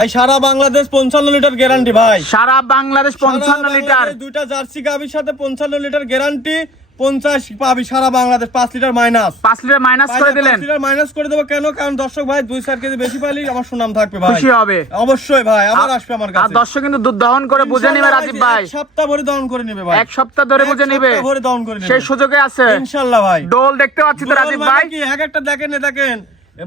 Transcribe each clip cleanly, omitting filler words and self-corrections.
ভাই সারা Bangladesh 55 litre guarantee ভাই। সারা বাংলাদেশ 55 লিটার। দুইটা জার্সি গাভীর সাথে 55 লিটার গ্যারান্টি 50 পাবি সারা Bangladesh. 5 litre minus, 5 litre minus করে দিলেন। 5 লিটার মাইনাস করে দেব কেন? কারণ দর্শক ভাই 2-4 কেজি বেশি পাইলে আমার সুনাম থাকবে ভাই, খুশি হবে অবশ্যই ভাই, আবার আসবে আমার কাছে। আর দর্শক কিন্তু দুধ দহন করে বুঝে নেবে রাজীব ভাই, এক সপ্তাহ ভরে দহন করে নেবে ভাই, এক সপ্তাহ ধরে বুঝে নেবে, ভরে দহন করে নেবে, সেই সুযোগে আছে ইনশাআল্লাহ ভাই। ডোল দেখতে পাচ্ছি তো রাজীব ভাই, কি এক একটা দেখেন দেখেন,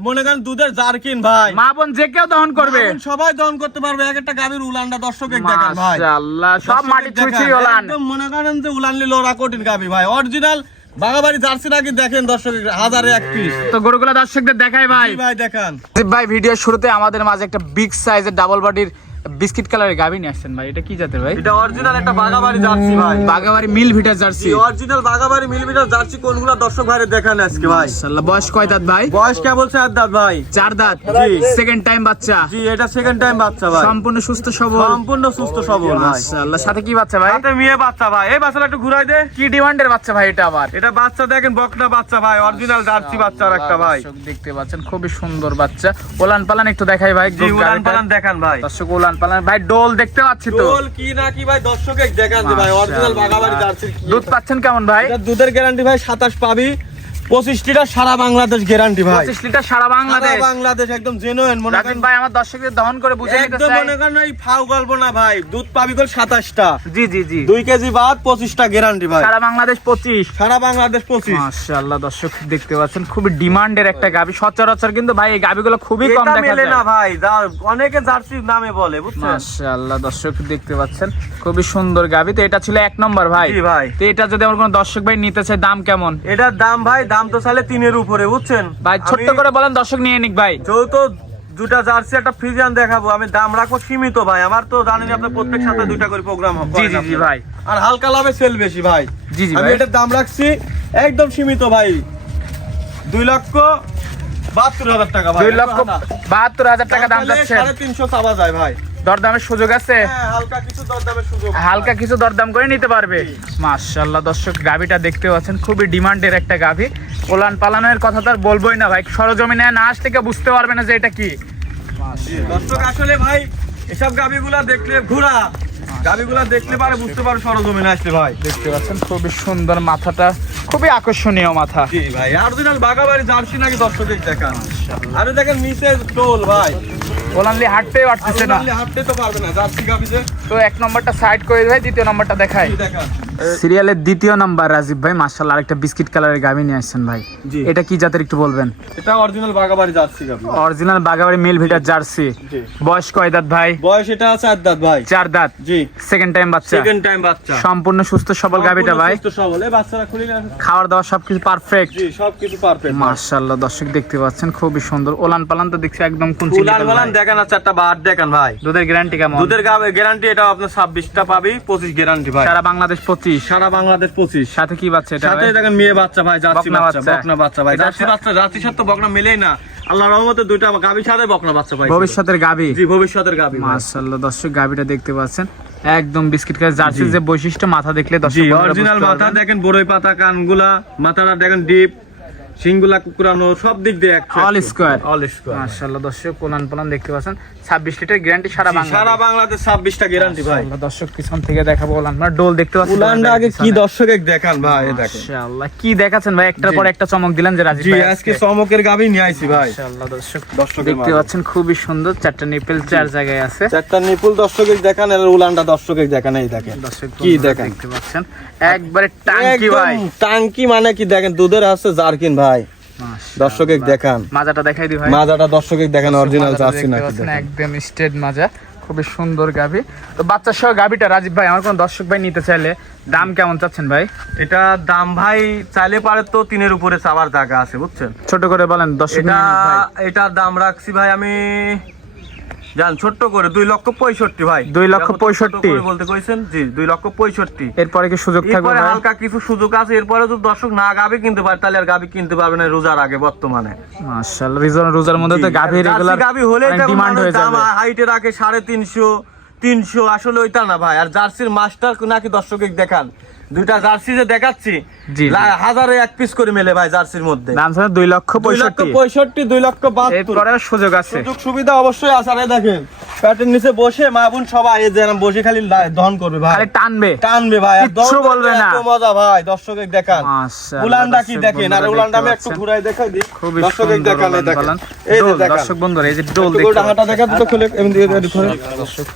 মনে করেন দুধের জারকিন ভাই, মা বোন যে কেউ দহন করবে, সবাই দহন করতে পারবে। এক একটা গাভীর উলানটা দর্শক দেখেন ভাই, মাশাআল্লাহ সব মাটি ছুঁই উলান, একদম মনে করেন যে উলানলি লড়া কোটিন গাভী ভাই, অরিজিনাল বাগাবাড়ি জার্সি নাকি দেখেন দর্শক, হাজারে এক পিস। তো গরুগুলা দর্শকদের দেখাই ভাই, ভাই দেখান ভাই। ভিডিওর শুরুতে আমাদের মাঝে একটা বিগ সাইজের ডাবল বডির বিস্কিট কালারের গাভী নিয়ে আসছেন ভাই, এটা কি জাতের ভাই? এটা অরিজিনাল একটা বাগাবাড়ি জার্সি ভাই, বাগাবাড়ি মিল ভিটার জার্সি, অরিজিনাল বাগাবাড়ি মিল ভিটার জার্সি। কোনগুলা দর্শক ভাইরে দেখান আজকে ভাই। মাশাআল্লাহ বয়স কয় দাঁত ভাই? বয়স কে বলছে 8 দাঁত ভাই, 4 দাঁত। জি সেকেন্ড টাইম বাচ্চা, জি এটা সেকেন্ড টাইম বাচ্চা ভাই, সম্পূর্ণ সুস্থ সবল, সম্পূর্ণ সুস্থ সবল ভাই। মাশাআল্লাহ সাথে কি বাচ্চা ভাই? সাথে মেয়ে বাচ্চা ভাই। এই বাচ্চাটা একটু ঘুরাই দে। কি ডিমান্ডের বাচ্চা ভাই এটা আবার? এটা বাচ্চা দেখেন বকনা বাচ্চা ভাই, অরিজিনাল জার্সি বাচ্চার একটা ভাই, দর্শক দেখতে পাচ্ছেন খুবই সুন্দর বাচ্চা। ওলান পালান একটু দেখাই ভাই, জি উলান পালান দেখান ভাই। দর্শক ওলান পালান ভাই, ডোল দেখতে পাচ্ছি তো, ডোল কি না কি ভাই দর্শকে দেখান যে ভাই, অরিজিনাল বাগাবাড়ি জার্সির কি দুধ পাচ্ছেন কেমন ভাই? এটা দুধের গ্যারান্টি ভাই 27 পাবি, 25 লিটার সারা বাংলাদেশ গ্যারান্টি ভাই, 25 লিটার সারা বাংলাদেশ। সারা বাংলাদেশ একদম জেনুইন। মনে রাজীব ভাই আমার দর্শকদের দহন করে বুঝে নিতে একদম চাই, মনে করেন এই ফাউ গল্প না ভাই, দুধ পাবি কল 27টা, জি জি জি, 2 কেজি বাদ 25টা গ্যারান্টি ভাই, সারা বাংলাদেশ 25, সারা বাংলাদেশ 25। মাশাআল্লাহ দর্শক দেখতে পাচ্ছেন খুবই ডিমান্ডের একটা গাবি। সচরাচর কিন্তু ভাই এই গাবিগুলো খুবই কম এটা দেখা মেলে যায় না ভাই, অনেকে জার্সির নামে বলে বুঝছেন। মাশাআল্লাহ দর্শক দেখতে পাচ্ছেন খুবই সুন্দর গাবি। তো এটা ছিল 1 নম্বর ভাই। জি ভাই। তো এটা যদি আমার কোনো দর্শক ভাই নিতে চায় দাম কেমন? এটার দাম ভাই, দাম তো চাইলে 3 এর উপরে বুঝছেন ভাই ছোট্ট করে বলেন দর্শক নিয়ে নিক ভাই। যেহেতু দুটা জার্সি একটা ফ্রিজিয়ান দেখাবো, আমি দাম রাখবো সীমিত ভাই। আমার তো জানেন আপনি প্রত্যেক সপ্তাহে 2টা করে প্রোগ্রাম হবে। জি জি জি ভাই, আর হালকা লাভে সেল বেশি ভাই। জি জি আমি ভাই, এটার দাম রাখছি একদম সীমিত ভাই, 2,72,000 টাকা ভাই। 2,72,000 টাকা দাম যাচ্ছে। 350 চাওয়া যায় ভাই, দরদামের সুযোগ আছে? হ্যাঁ হালকা কিছু দরদামের সুযোগ, হালকা কিছু দরদাম করে নিতে পারবে। মাশাআল্লাহ দর্শক গাভিটা দেখতে পাচ্ছেন খুবই ডিমান্ডের একটা গাভি। ওলান পালানের কথা তো আর বলবোই না ভাই, সরজমিনে না আসলে কেউ বুঝতে পারবে না যে এটা কি। দর্শক আসলে ভাই এসব গাভিগুলা দেখলে ঘোরা গাভিগুলা দেখতে পারে, বুঝতে পারে সরজমিনে আসলে ভাই। দেখতে পাচ্ছেন খুবই সুন্দর, মাথাটা খুবই আকর্ষণীয় মাথা। জি ভাই, অরিজিনাল বাগাবাড়ি জার্সি নাকি দর্শকদের দেখান। আরে দেখেন নিচে টোল ভাই, ওলানলি হাঁটতেই পারতেছে না, হাঁটতে তো পারবে না জার্সি গাভিতে। তো 1 নম্বরটা সাইড করে ভাই, 2য় নম্বরটা দেখাই। দেখান সিরিয়ালের 2য় নাম্বার রাজীব ভাই, মাশাআল্লাহ আরেকটা বিস্কিট কালারের গাভি নিয়ে আসছেন ভাই। জি। এটা কি জাতের একটু বলবেন? এটা অরিজিনাল বাগাবাড়ি জার্সি গাভি, অরিজিনাল বাগাবাড়ি মিল ভিটার জার্সি। জি। বয়স কয় দাঁত ভাই? বয়স এটা আছে 8 দাঁত ভাই। 4 দাঁত। জি সেকেন্ড টাইম বাচ্চা, সেকেন্ড টাইম বাচ্চা, সম্পূর্ণ সুস্থ সবল গাভিটা ভাই। সুস্থ সবল, এই বাচ্চারা খুলি না। খাওয়ার দাওয়া সবকিছু পারফেক্ট। জি সবকিছু পারফেক্ট। মাশাআল্লাহ দর্শক দেখতে পাচ্ছেন খুবই সুন্দর। ওলান পালান তো দেখছি একদম কুঞ্চি উলান পালান দেখেন, আছে একটা বার দেখেন ভাই। দুধের গ্যারান্টি কেমন? দুধের গ্যারান্টি এটা আপনার 26টা পাবি, 25 গ্যারান্টি ভাই। সারা বাংলাদেশ 25, সারা বাংলাদেশ 25। সাথে কি বাচ্চা এটা? সাথে দেখেন মেয়ে বাচ্চা ভাই, জার্সি বকনা বাচ্চা, বাচ্চা। বকনা বাচ্চা ভাই। জার্সি বাচ্চা জার্সির সাথে তো বকনা মেলেই না, আল্লাহর রহমতে 2টা গাভীর সাথে বকনা বাচ্চা ভাই, ভবিষ্যতের গাভি। জি ভবিষ্যতের গাভী। মাশাআল্লাহ দর্শক গাভিটা দেখতে পাচ্ছেন একদম বিস্কিট কালার জার্সির যে বৈশিষ্ট্য, মাথা দেখলে দর্শক জি অরিজিনাল মাথা দেখেন, বড়ই পাতা, কানগুলা, মাথাটা দেখেন ডিপ, সিংগুলা কুকুরানো, সব দিক দিয়ে অল স্কয়ার। All square. মাশাআল্লাহ দর্শক ওলান পালান দেখতে পাচ্ছেন 26 লিটার গ্যারান্টি সারা বাংলাদেশ। সারা বাংলাদেশ 26টা গ্যারান্টি ভাই। মাশাআল্লাহ দর্শক পিছন থেকে দেখাবো ওলান, মানে ডোল দেখতে পাচ্ছেন। উলানটা আগে কি দর্শকে দেখান ভাই, এই দেখেন মাশাআল্লাহ কি দেখাচ্ছেন ভাই, একটার পর একটা চমক দিলেন যে রাজীব জি ভাই। আজকে চমকের গাভী নিয়ে আইছি ভাই। মাশাআল্লাহ দর্শক দর্শকের দেখতে মাঝে। পাচ্ছেন খুবই সুন্দর, 4টা নিপেল 4 জায়গায় আছে। 4টা নিপুল দর্শকে দেখান, আর উলানটা দর্শকে দেখান, এই দেখেন দর্শক কি দেখেন, দেখতে পাচ্ছেন একবারে টাঙ্কি ভাই। টাঙ্কি মানে কি দেখেন, দুধের আছে জারকিন ভাই। দর্শকে দেখান মাজাটা দেখাই দি ভাই, মাজাটা দর্শকে দেখেন, অরিজিনাল জার্সি নাকি দেখতে পাচ্ছেন, দেখেন। একদম স্ট্রেট মাজা, খুবই সুন্দর গাভী। তো বাচ্চা সহ গাভীটা রাজীব ভাই আমার কোন দর্শক ভাই নিতে চাইলে দাম কেমন চাচ্ছেন ভাই? এটা দাম ভাই চাইলে পারে তো 3 এর উপরে চাওয়ার জায়গা আছে বুঝছেন। ছোট করে বলেন দর্শক এটা নিয়ে নিক ভাই। এটার দাম রাখছি ভাই আমি জান ছোট্ট করে 2,65,000 ভাই। 2,65,000 বলতে কইছেন, জি 2,65,000। এরপরে কি সুযোগ থাকবে এরপরে ভাই? হালকা কিছু সুযোগ আছে, এরপরে যদি দর্শক না গাবি কিনতে পারে তাহলে আর গাবি কিনতে পারবে না রোজার আগে বর্তমানে। মাশাআল্লাহ রোজার মধ্যে তো গাভী রেগুলার গাবি হলে ডিমান্ড হয়ে যাবে। হাইটে রাখে 350, 300, আসলে ওইটা না ভাই। আর জার্সির মাস্টার নাকি দর্শক দেখান দুইটা জার্সি যে দেখাচ্ছি জি, জি। হাজারে এক পিস করে মেলে ভাই জার্সির মধ্যে। দাম ছিল 2,65,000। 2,65,000 এরপরে সুযোগ আছে। সুযোগ সুবিধা অবশ্যই আছে। আরে দেখেন প্যাটের নিচে বসে মা বোন সবাই এই যে এরকম বসে খালি দহন করবে ভাই, খালি টানবে টানবে ভাই, আর কিচ্ছু দহন বলবে করতে না। এত মজা ভাই। দর্শকের দেখান মাশাআল্লাহ, উলানটা কি দর্শক দেখেন, আর বন্ধুরা উলানটা আমি দেখতে একটু পাচ্ছেন। ঘুরাই দেখাই দিই খুবই দর্শকের সুন্দর দেখান। এই উলান দেখেন পালান। এই যে ডোল, দেখেন দর্শক বন্ধুরা এই যে ডোল একটু দেখতে গোটা হাঁটা দেখা তো খুলে এমনি দিয়ে ধরে দর্শক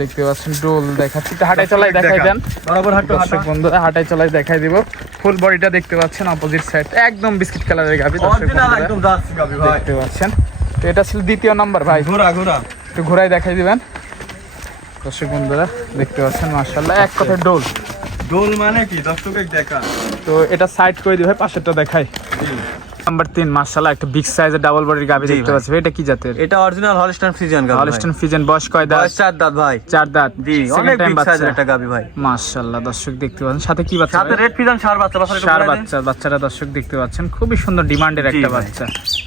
দেখতে পাচ্ছেন ডোল দেখাচ্ছি। একটু হাঁটাই চলাই দেখাই দেন বরাবর হাঁটো দর্শক বন্ধুরা, হাঁটাই চলাই দেখাই দিব। ফুল বডিটা দেখতে পাচ্ছেন অপোজিট সাইড একদম বিস্কিট কালারের গাবি দর্শক অরিজিনাল বন্ধুরা একদম জার্সি গাবি ভাই। দেখতে পাচ্ছেন। তো এটা ছিল দ্বিতীয় নাম্বার ভাই, ঘোরা ঘোরা একটু ঘোরাই দেখাই দিবেন দর্শক বন্ধুরা দেখতে পাচ্ছেন। মাশাআল্লাহ, এক কথায় ডোল। ডোল মানে কি দর্শকের দেখা। তো এটা সাইড করে দিই ভাই, পাশেরটা দেখাই। নাম্বার 3 মাশাআল্লাহ, একটা বিগ সাইজের ডাবল বডির গাবি জি দেখতে ভাই। পাচ্ছি ভাই। এটা কি জাতের? এটা অরিজিনাল হলস্টাইন ফ্রিজিয়ান গাবি। Holstein Friesian. বয়স কয় দাঁত? বয়স 4 দাঁত ভাই। 4 দাঁত। জি, Second অনেক time বিগ বাচ্চা। সাইজের একটা গাবি ভাই। মাশাআল্লাহ দর্শক দেখতে পাচ্ছেন। সাথে কি বাচ্চা? সাথে রেড ফ্রিজিয়ান সার বাচ্চা বাচ্চা সার বাচ্চা। বাচ্চাটা দর্শক দেখতে পাচ্ছেন, খুবই সুন্দর ডিমান্ডের জি একটা ভাই। বাচ্চা।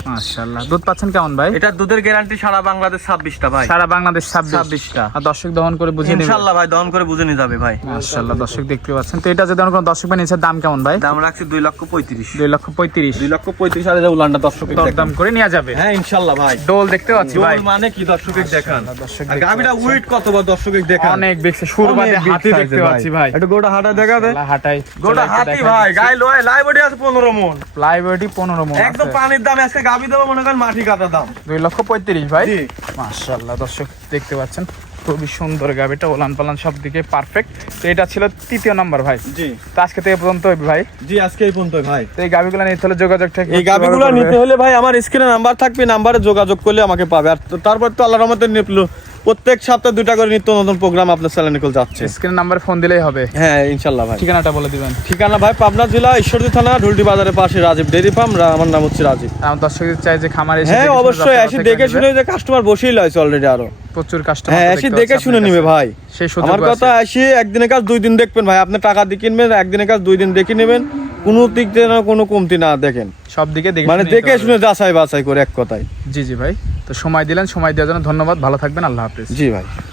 মাশাআল্লাহ, দুধ পাচ্ছেন কেমন ভাই? এটা দুধের গ্যারান্টি সারা বাংলাদেশ 26টা ভাই। সারা বাংলাদেশ 26টা। 26টা। আর দর্শক দহন করে বুঝিয়ে নেবে ইনশাআল্লাহ ভাই দহন করে বুঝে নিয়ে যাবে ভাই। মাশাআল্লাহ দর্শক দেখতে পাচ্ছেন। তো এটা যদি কোনো দর্শক ভাই নিচে দাম কেমন ভাই? দাম রাখছি 2,35,000। 2,35,000। 2,35,000 আর এই উলানটা দর্শকের দরদাম করে নেওয়া যাবে। হ্যাঁ ইনশাআল্লাহ ভাই। ডোল দেখতে পাচ্ছি ভাই, ডোল মানে কি দর্শকের দেখান। দর্শক আর দেখতে গাবিটা পাচ্ছেন। ওয়েট কত বা দর্শকের দেখান। অনেক বেশি সুরবাদে অনেক big হাতি size দেখতে এর পাচ্ছি ভাই। একটু গোটা হাঁটা দেখা দে। হাঁটাই গোটা হাতি ভাই, গায়ে লয় লাই বডি আছে 15 মণ। লাইব্রেরি 15 মণ একদম পানির দাম। আজকে গাবি দেবো মনে করেন মাটি কাটা দাম। 2,35,000 ভাই। জি। মাশাআল্লাহ দর্শক দেখতে পাচ্ছেন, খুবই সুন্দর গাবিটা, ওলান পালান সব দিকে পারফেক্ট। তো এটা ছিল তৃতীয় নাম্বার ভাই। জি তো আজকে তো এই পর্যন্ত ভাই। জি আজকে এই পর্যন্ত ভাই। তো এই গাবিগুলো নিতে হলে যোগাযোগ থেকে এই গাবিগুলো নিতে হলে ভাই আমার স্ক্রিনে নাম্বার থাকবে, নাম্বারে যোগাযোগ করলে আমাকে পাবে। আর তারপর তো আল্লাহর রহমতে প্রত্যেক সপ্তাহে 2টা করে নিত্য নতুন প্রোগ্রাম আপনার চ্যানেলে যাচ্ছে। স্ক্রিন নাম্বারে ফোন দিলেই হবে। হ্যাঁ ইনশাআল্লাহ ভাই। ঠিকানাটা বলে দিবেন। ঠিকানা ভাই পাবনা জেলা ঈশ্বরদী থানা ঢুলটি বাজারের পাশে রাজীব ডেইরি ফার্ম। আমার নাম হচ্ছে রাজীব। আমার দর্শকদের চাই যে খামারে এসে হ্যাঁ দেখে শুনে অবশ্যই যাচাই এসে বাছাই দেখে করে শুনে নেবে। যে কাস্টমার বসেই লয়েছে অলরেডি আরো প্রচুর কাস্টমার। হ্যাঁ এসে দেখে শুনে নিবে ভাই। সেই সুযোগ আমার কথা এসে একদিনের কাজ 2 দিন দেখবেন ভাই। আপনি টাকা দিয়ে কিনবেন, একদিনের কাজ 2 দিন দেখে নেবেন। কোনো দিক দিয়ে না কোনো কমতি না দেখেন, সব দিকে দেখে মানে শুনে দেখে নিতে শুনে হবে। যাচাই বাছাই করে এক কথায়। জি জি ভাই। তো সময় দিলেন, সময় দেওয়ার জন্য ধন্যবাদ। ভালো থাকবেন, আল্লাহ হাফেজ। জি ভাই।